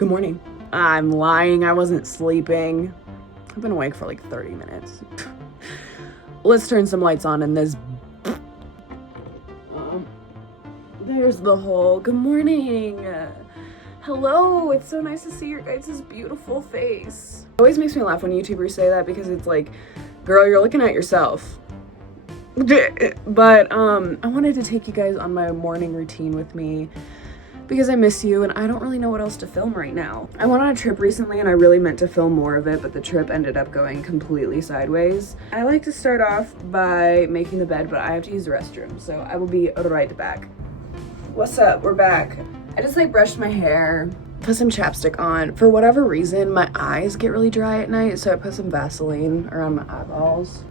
Good morning. I'm lying, I wasn't sleeping. I've been awake for like 30 minutes. Let's turn some lights on in this. There's the hole. Good morning. Hello, it's so nice to see your guys' beautiful face. It always makes me laugh when YouTubers say that because it's like, girl, you're looking at yourself. But I wanted to take you guys on my morning routine with me because I miss you and I don't really know what else to film right now. I went on a trip recently and I really meant to film more of it, but the trip ended up going completely sideways. I like to start off by making the bed, but I have to use the restroom, so I will be right back. What's up? We're back. I just like brushed my hair, put some chapstick on. For whatever reason, my eyes get really dry at night, so I put some Vaseline around my eyeballs.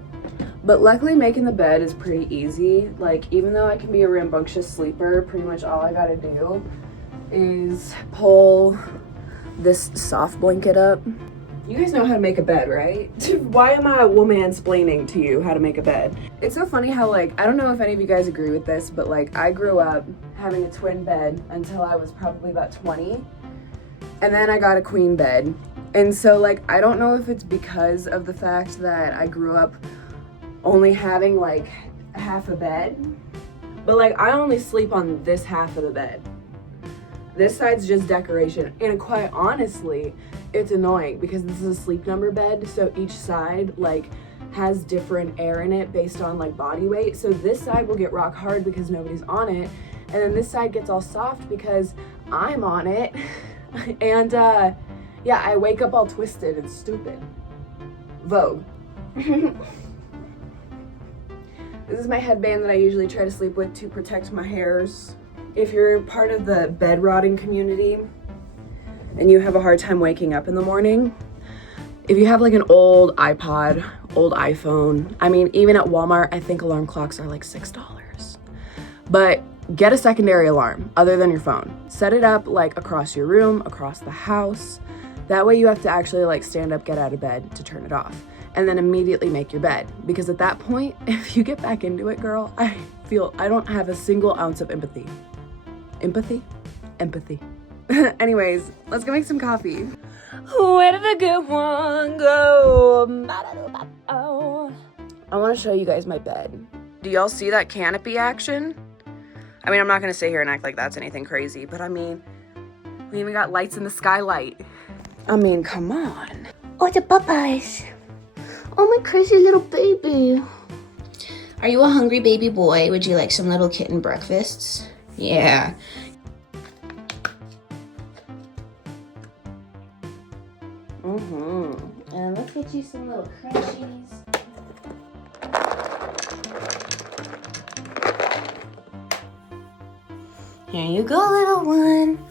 But luckily making the bed is pretty easy. Like, even though I can be a rambunctious sleeper, pretty much all I gotta do is pull this soft blanket up. You guys know how to make a bed, right? Why am I woman-splaining to you how to make a bed? It's so funny how, like, I don't know if any of you guys agree with this, but like, I grew up having a twin bed until I was probably about 20. And then I got a queen bed. And so like, I don't know if it's because of the fact that I grew up only having like half a bed, but like, I only sleep on this half of the bed. This side's just decoration, and quite honestly, it's annoying because this is a sleep number bed, so each side like has different air in it based on like body weight. So this side will get rock hard because nobody's on it, and then this side gets all soft because I'm on it. And yeah, I wake up all twisted and stupid. Vogue. This is my headband that I usually try to sleep with to protect my hairs. If you're part of the bed rotting community and you have a hard time waking up in the morning, if you have like an old iPod, old iPhone, I mean, even at Walmart, I think alarm clocks are like $6. But get a secondary alarm other than your phone. Set it up like across your room, across the house. That way you have to actually like stand up, get out of bed to turn it off. And then immediately make your bed. Because at that point, if you get back into it, girl, I feel I don't have a single ounce of empathy. Empathy? Anyways, let's go make some coffee. Where did the good one go? I want to show you guys my bed. Do y'all see that canopy action? I mean, I'm not going to sit here and act like that's anything crazy, but I mean, we even got lights in the skylight. I mean, come on. Oh, the Popeyes. Oh, my crazy little baby. Are you a hungry baby boy? Would you like some little kitten breakfasts? Yeah. And let's get you some little crunchies. Here you go, little one.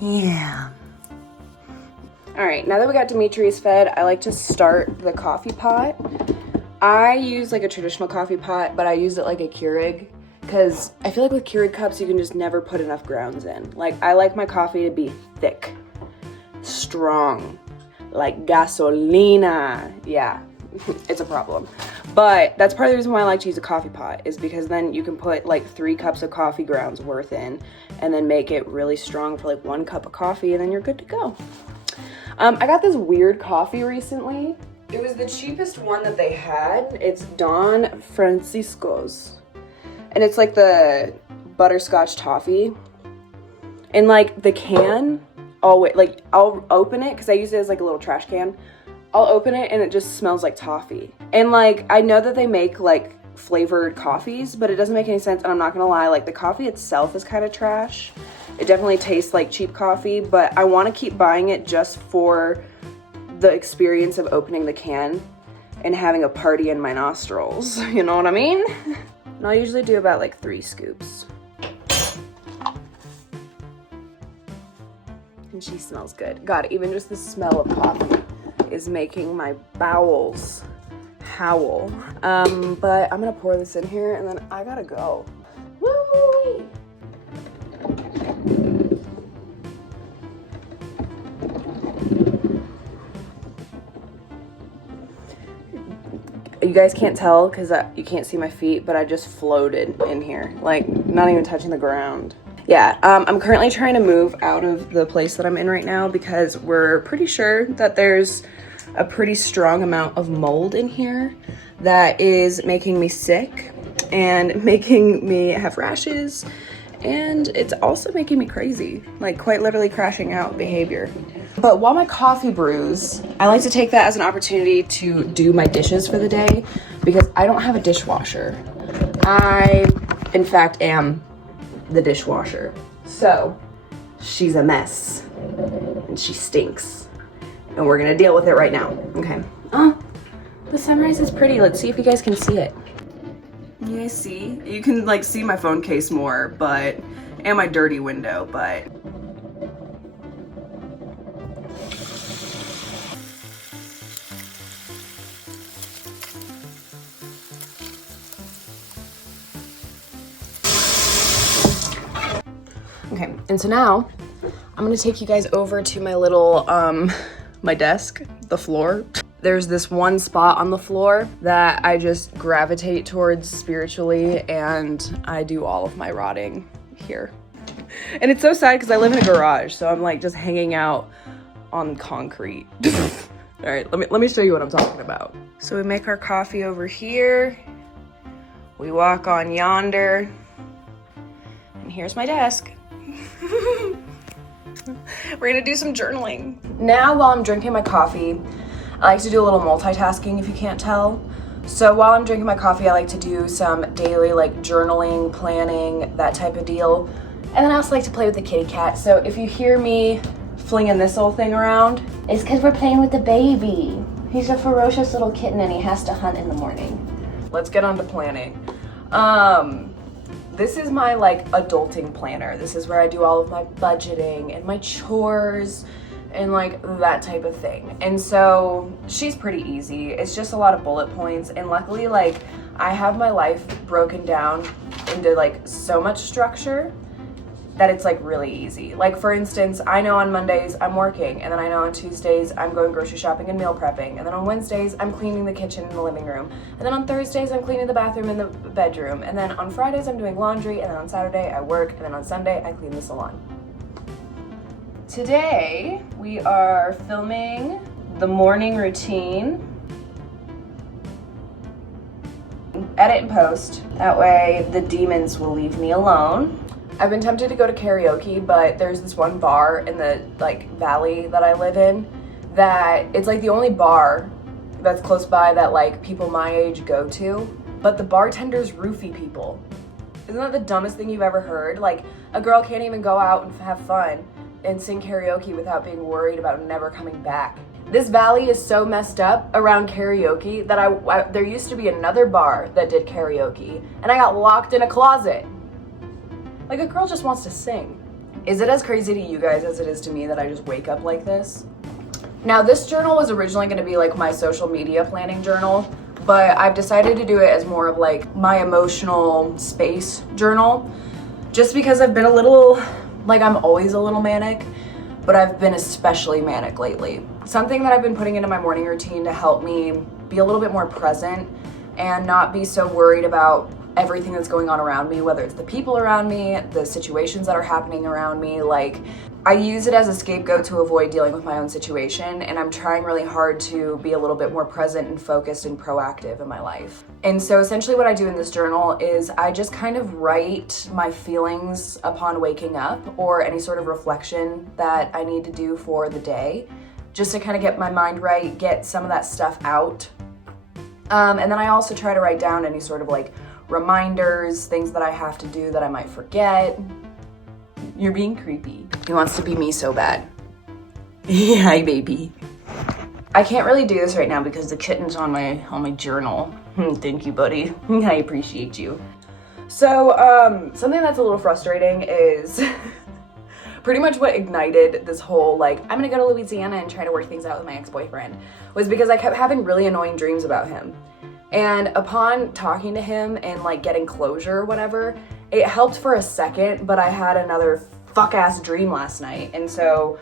Yeah. All right, now that we got Dimitri's fed, I like to start the coffee pot. I use like a traditional coffee pot, but I use it like a Keurig because I feel like with Keurig cups, you can just never put enough grounds in. Like, I like my coffee to be thick, strong, like gasolina. Yeah, it's a problem. But that's part of the reason why I like to use a coffee pot, is because then you can put like 3 cups of coffee grounds worth in and then make it really strong for like 1 cup of coffee, and then you're good to go. I got this weird coffee recently. It was the cheapest one that they had. It's Don Francisco's. And it's like the butterscotch toffee. And like the can, I'll open it because I use it as like a little trash can. I'll open it and it just smells like toffee. And like, I know that they make like flavored coffees, but it doesn't make any sense. And I'm not gonna lie, like the coffee itself is kind of trash. It definitely tastes like cheap coffee, but I want to keep buying it just for the experience of opening the can and having a party in my nostrils. You know what I mean? And I'll usually do about like 3 scoops. And she smells good. God, even just the smell of coffee is making my bowels howl. But I'm gonna pour this in here and then I gotta go. Woo! You guys can't tell because you can't see my feet, but I just floated in here, like not even touching the ground. yeah, I'm currently trying to move out of the place that I'm in right now because we're pretty sure that there's a pretty strong amount of mold in here that is making me sick and making me have rashes, and it's also making me crazy, like quite literally crashing out behavior. But while my coffee brews, I like to take that as an opportunity to do my dishes for the day because I don't have a dishwasher. I, in fact, am the dishwasher. So she's a mess and she stinks and we're gonna deal with it right now. Okay. Oh, the sunrise is pretty. Let's see if you guys can see it. You guys see? You can like see my phone case more, but, and my dirty window, but. Okay, and so now I'm gonna take you guys over to my little, my desk, the floor. There's this one spot on the floor that I just gravitate towards spiritually, and I do all of my rotting here. And it's so sad because I live in a garage, so I'm like just hanging out on concrete. All right, let me show you what I'm talking about. So we make our coffee over here. We walk on yonder, and here's my desk. We're gonna do some journaling. Now, while I'm drinking my coffee, I like to do a little multitasking if you can't tell. So while I'm drinking my coffee, I like to do some daily like journaling, planning, that type of deal. And then I also like to play with the kitty cat. So if you hear me flinging this whole thing around, it's because we're playing with the baby. He's a ferocious little kitten and he has to hunt in the morning. Let's get on to planning. This is my like adulting planner. This is where I do all of my budgeting and my chores and like that type of thing. And so she's pretty easy. It's just a lot of bullet points. And luckily, like I have my life broken down into like so much structure that it's like really easy. Like for instance, I know on Mondays I'm working, and then I know on Tuesdays I'm going grocery shopping and meal prepping, and then on Wednesdays I'm cleaning the kitchen and the living room, and then on Thursdays I'm cleaning the bathroom and the bedroom, and then on Fridays I'm doing laundry, and then on Saturday I work, and then on Sunday I clean the salon. Today we are filming the morning routine. Edit and post. That way the demons will leave me alone. I've been tempted to go to karaoke, but there's this one bar in the like valley that I live in that it's like the only bar that's close by that like people my age go to, but the bartenders roofie people. Isn't that the dumbest thing you've ever heard? Like a girl can't even go out and have fun and sing karaoke without being worried about never coming back. This valley is so messed up around karaoke that there used to be another bar that did karaoke and I got locked in a closet. Like a girl just wants to sing. Is it as crazy to you guys as it is to me that I just wake up like this? Now this journal was originally gonna be like my social media planning journal, but I've decided to do it as more of like my emotional space journal, just because I've been a little, like I'm always a little manic, but I've been especially manic lately. Something that I've been putting into my morning routine to help me be a little bit more present and not be so worried about everything that's going on around me, whether it's the people around me, the situations that are happening around me. Like I use it as a scapegoat to avoid dealing with my own situation, and I'm trying really hard to be a little bit more present and focused and proactive in my life. And so essentially what I do in this journal is I just kind of write my feelings upon waking up or any sort of reflection that I need to do for the day, just to kind of get my mind right, get some of that stuff out. And then I also try to write down any sort of like reminders, things that I have to do that I might forget. You're being creepy. He wants to be me so bad. Hi, baby. I can't really do this right now because the kitten's on my journal. Thank you, buddy. I appreciate you. So, something that's a little frustrating is pretty much what ignited this whole, like, I'm gonna go to Louisiana and try to work things out with my ex-boyfriend, was because I kept having really annoying dreams about him. And upon talking to him and like getting closure or whatever, it helped for a second, but I had another fuck-ass dream last night. And so,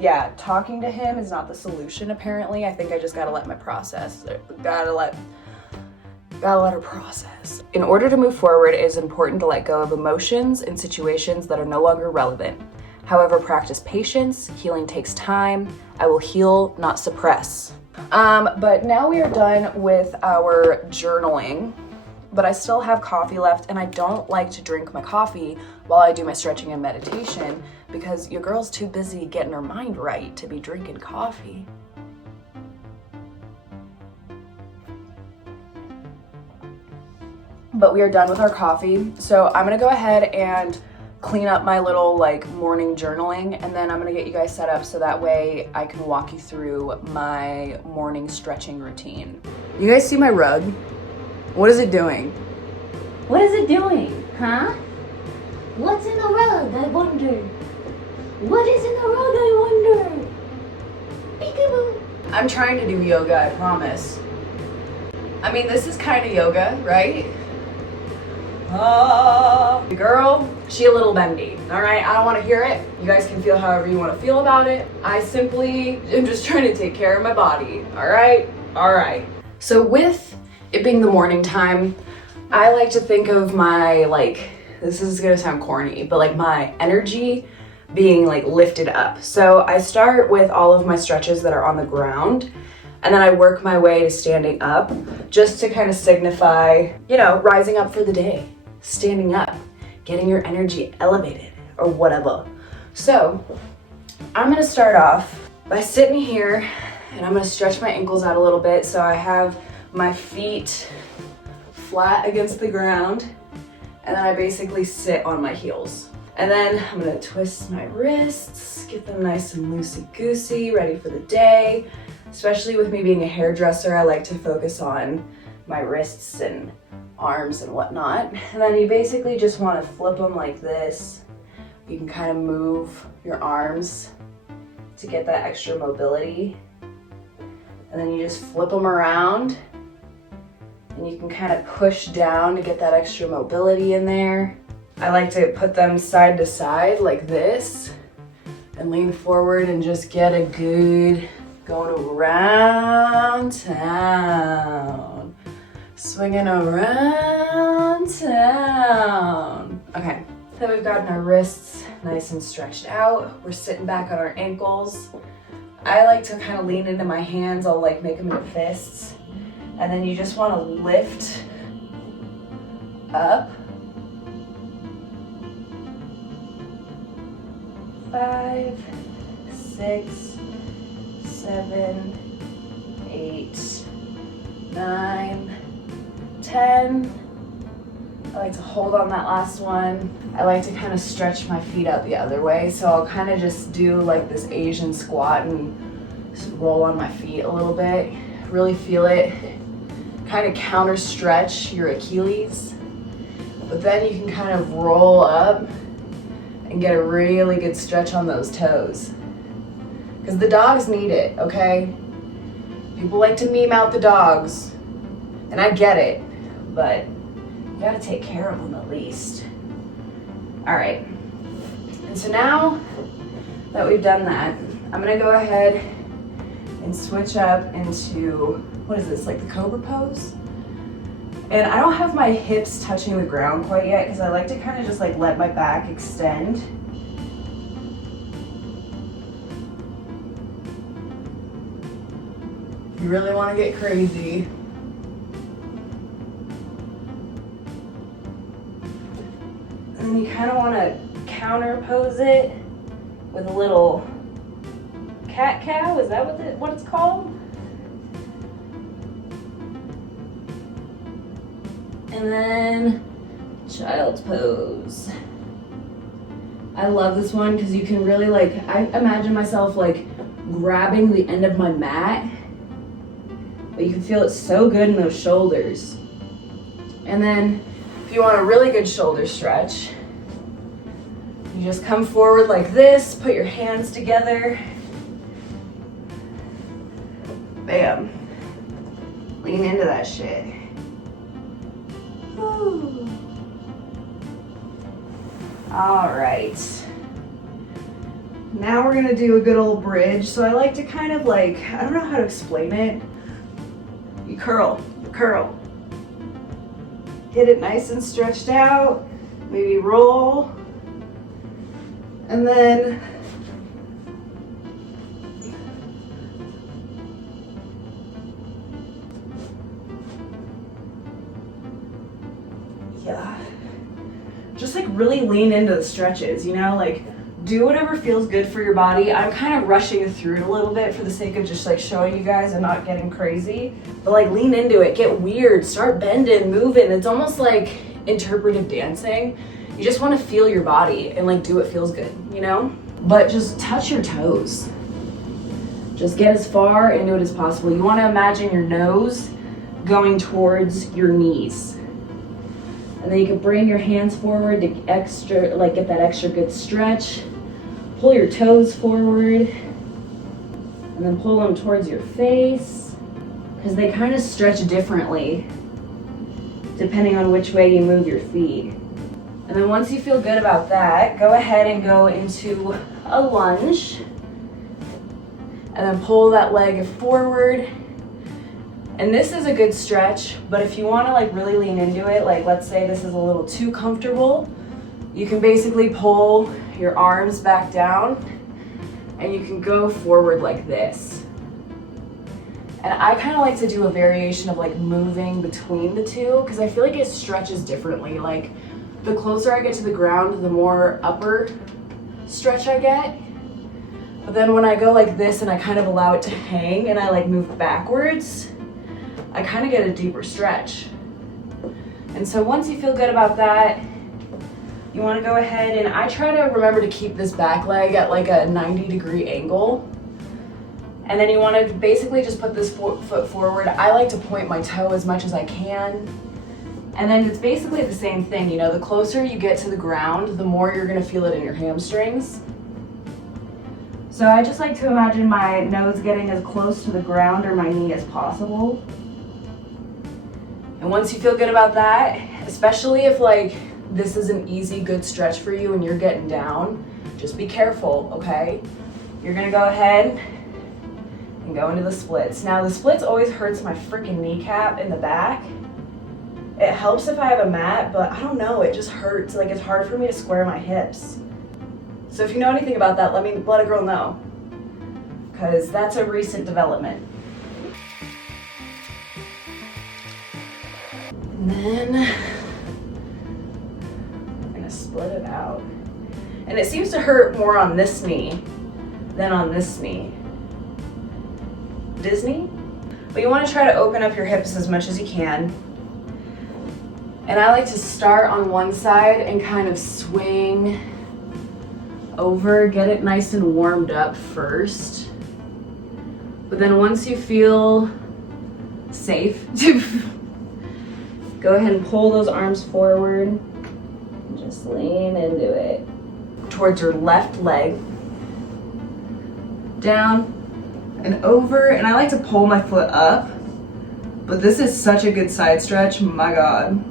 yeah, talking to him is not the solution apparently. I think I just gotta let my process, Gotta let her process. In order to move forward, it is important to let go of emotions in situations that are no longer relevant. However, practice patience. Healing takes time. I will heal, not suppress. But now we are done with our journaling, but I still have coffee left, and I don't like to drink my coffee while I do my stretching and meditation because your girl's too busy getting her mind right to be drinking coffee. But we are done with our coffee, so I'm gonna go ahead and clean up my little like morning journaling, and then I'm gonna get you guys set up so that way I can walk you through my morning stretching routine. You guys see my rug? What is it doing? What is it doing, huh? What's in the rug, I wonder? What is in the rug, I wonder? Peekaboo. I'm trying to do yoga, I promise. I mean, this is kind of yoga, right? The girl, she a little bendy, all right? I don't want to hear it. You guys can feel however you want to feel about it. I simply am just trying to take care of my body, all right? All right. So with it being the morning time, I like to think of my, like, this is gonna sound corny, but like my energy being like lifted up. So I start with all of my stretches that are on the ground, and then I work my way to standing up just to kind of signify, you know, rising up for the day, standing up, getting your energy elevated or whatever. So I'm gonna start off by sitting here, and I'm gonna stretch my ankles out a little bit so I have my feet flat against the ground, and then I basically sit on my heels. And then I'm gonna twist my wrists, get them nice and loosey-goosey, ready for the day. Especially with me being a hairdresser, I like to focus on my wrists and arms and whatnot. And then you basically just wanna flip them like this. You can kind of move your arms to get that extra mobility. And then you just flip them around, and you can kind of push down to get that extra mobility in there. I like to put them side to side like this and lean forward and just get a good going around town, swinging around town. Okay, so we've gotten our wrists nice and stretched out. We're sitting back on our ankles. I like to kind of lean into my hands. I'll like make them into fists. And then you just want to lift up. 5, 6, 7, 8, 9, 10. I like to hold on that last one. I like to kind of stretch my feet out the other way. So I'll kind of just do like this Asian squat and just roll on my feet a little bit. Really feel it. Kind of counter stretch your Achilles. But then you can kind of roll up and get a really good stretch on those toes. Because the dogs need it, okay? People like to meme out the dogs, and I get it, but you gotta take care of them at least. All right, and so now that we've done that, I'm gonna go ahead and switch up into, what is this, like the cobra pose? And I don't have my hips touching the ground quite yet because I like to kind of just like let my back extend. You really want to get crazy. And then you kind of want to counter pose it with a little cat cow. Is that what it's called? And then child's pose. I love this one because you can really like, I imagine myself like grabbing the end of my mat, but you can feel it so good in those shoulders. And then if you want a really good shoulder stretch, you just come forward like this, put your hands together. Bam. Lean into that shit. Ooh. All right. Now we're gonna do a good old bridge. So I like to kind of like, I don't know how to explain it. You curl, Get it nice and stretched out. Maybe roll. And then yeah, just like really lean into the stretches, you know, like do whatever feels good for your body. I'm kind of rushing through it a little bit for the sake of just like showing you guys and not getting crazy, but like lean into it, get weird, start bending, moving. It's almost like interpretive dancing. You just want to feel your body and like do what feels good, you know? But just touch your toes. Just get as far into it as possible. You want to imagine your nose going towards your knees. And then you can bring your hands forward to get that extra good stretch. Pull your toes forward and then pull them towards your face, because they kind of stretch differently depending on which way you move your feet. And then once you feel good about that, go ahead and go into a lunge and then pull that leg forward. And this is a good stretch, but if you want to like really lean into it, like let's say this is a little too comfortable, you can basically pull your arms back down and you can go forward like this. And I kind of like to do a variation of like moving between the two, because I feel like it stretches differently. Like the closer I get to the ground, the more upper stretch I get. But then when I go like this and I kind of allow it to hang and I like move backwards, I kind of get a deeper stretch. And so once you feel good about that, you want to go ahead and I try to remember to keep this back leg at like a 90-degree angle. And then you want to basically just put this foot forward. I like to point my toe as much as I can. And then it's basically the same thing, you know, the closer you get to the ground, the more you're going to feel it in your hamstrings. So I just like to imagine my nose getting as close to the ground or my knee as possible. And once you feel good about that, especially if like this is an easy, good stretch for you and you're getting down, just be careful, okay? You're gonna go ahead and go into the splits. Now the splits always hurts my freaking kneecap in the back. It helps if I have a mat, but I don't know, it just hurts. Like it's hard for me to square my hips. So if you know anything about that, let a girl know, because that's a recent development. And then I'm gonna split it out. And it seems to hurt more on this knee than on this knee. Disney? But you wanna try to open up your hips as much as you can. And I like to start on one side and kind of swing over, get it nice and warmed up first. But then once you feel safe, go ahead and pull those arms forward and just lean into it. Towards your left leg, down and over. And I like to pull my foot up, but this is such a good side stretch, my God.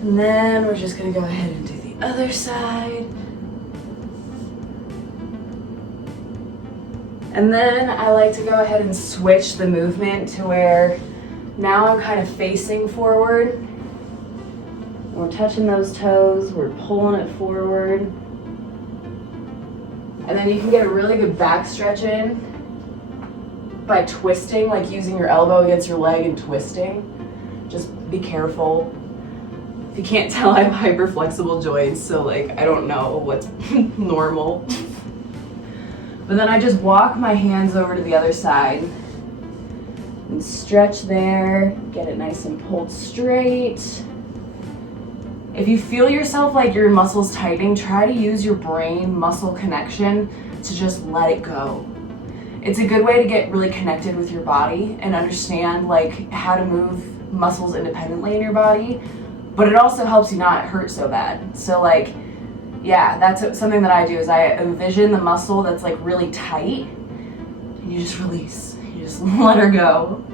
And then we're just gonna go ahead and do the other side. And then I like to go ahead and switch the movement to where now I'm kind of facing forward. We're touching those toes, we're pulling it forward. And then you can get a really good back stretch in by twisting, like using your elbow against your leg and twisting. Just be careful. If you can't tell, I have hyper flexible joints, so like I don't know what's normal. But then I just walk my hands over to the other side and stretch there, get it nice and pulled straight. If you feel yourself like your muscles tightening, try to use your brain muscle connection to just let it go. It's a good way to get really connected with your body and understand like how to move muscles independently in your body, but it also helps you not hurt so bad. So like, yeah, that's something that I do is I envision the muscle that's like really tight and you just release, you just let her go.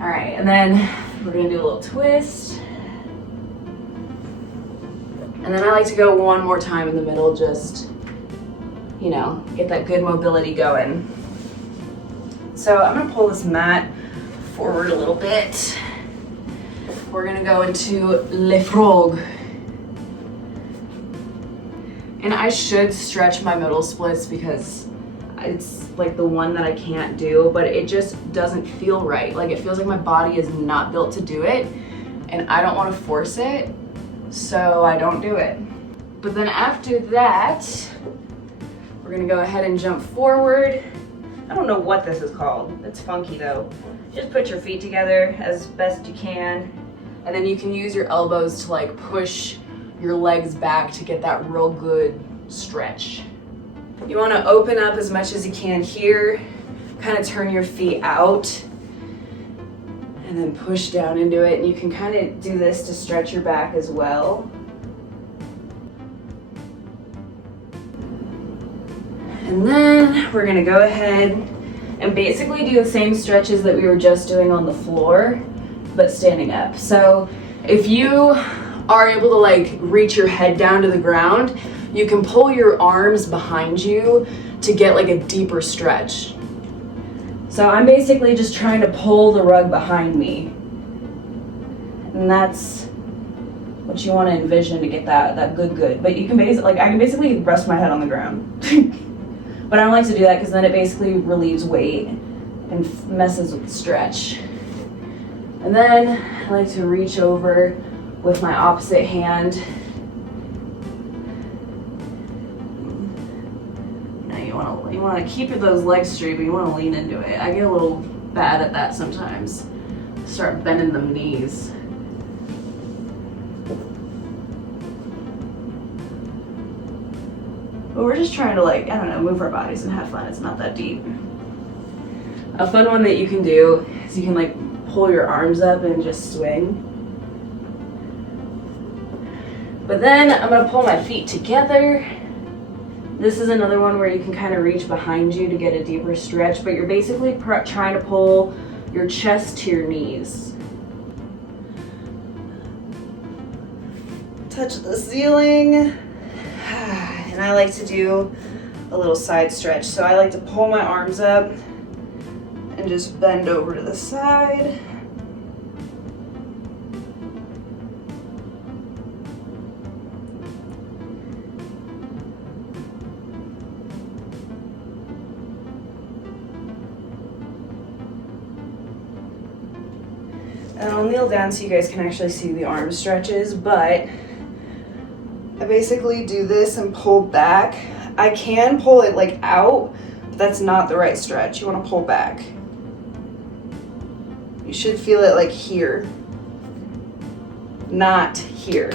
All right, and then we're gonna do a little twist. And then I like to go one more time in the middle, just, you know, get that good mobility going. So I'm gonna pull this mat forward a little bit. We're gonna go into Le Frog. And I should stretch my middle splits because it's like the one that I can't do, but it just doesn't feel right. Like it feels like my body is not built to do it and I don't want to force it, so I don't do it. But then after that, we're gonna go ahead and jump forward. I don't know what this is called. It's funky though. Just put your feet together as best you can. And then you can use your elbows to like push your legs back to get that real good stretch. You want to open up as much as you can here, kind of turn your feet out, and then push down into it. And you can kind of do this to stretch your back as well. And then we're gonna go ahead and basically do the same stretches that we were just doing on the floor, but standing up. So if you are able to like reach your head down to the ground, you can pull your arms behind you to get like a deeper stretch. So I'm basically just trying to pull the rug behind me. And that's what you want to envision to get that good. But you can I can basically rest my head on the ground. But I don't like to do that because then it basically relieves weight and messes with the stretch. And then I like to reach over with my opposite hand. You want to keep those legs straight, but you want to lean into it. I get a little bad at that sometimes. Start bending them knees. But we're just trying to like, I don't know, move our bodies and have fun. It's not that deep. A fun one that you can do is you can like pull your arms up and just swing. But then I'm gonna pull my feet together. This is another one where you can kind of reach behind you to get a deeper stretch, but you're basically trying to pull your chest to your knees. Touch the ceiling. And I like to do a little side stretch. So I like to pull my arms up and just bend over to the side. And I'll kneel down so you guys can actually see the arm stretches, but I basically do this and pull back. I can pull it like out, but that's not the right stretch. You want to pull back. You should feel it like here, not here.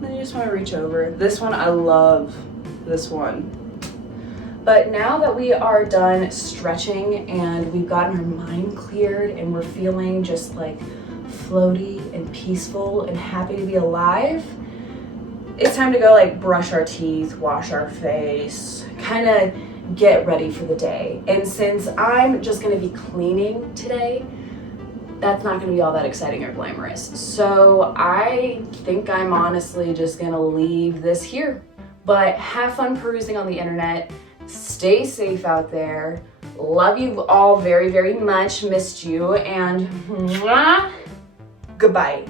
Then you just want to reach over. This one, I love this one. But now that we are done stretching and we've gotten our mind cleared and we're feeling just like floaty and peaceful and happy to be alive, it's time to go like brush our teeth, wash our face, kind of get ready for the day. And since I'm just going to be cleaning today, that's not going to be all that exciting or glamorous. So I think I'm honestly just going to leave this here. But have fun perusing on the internet. Stay safe out there. Love you all very, very much. Missed you. And goodbye.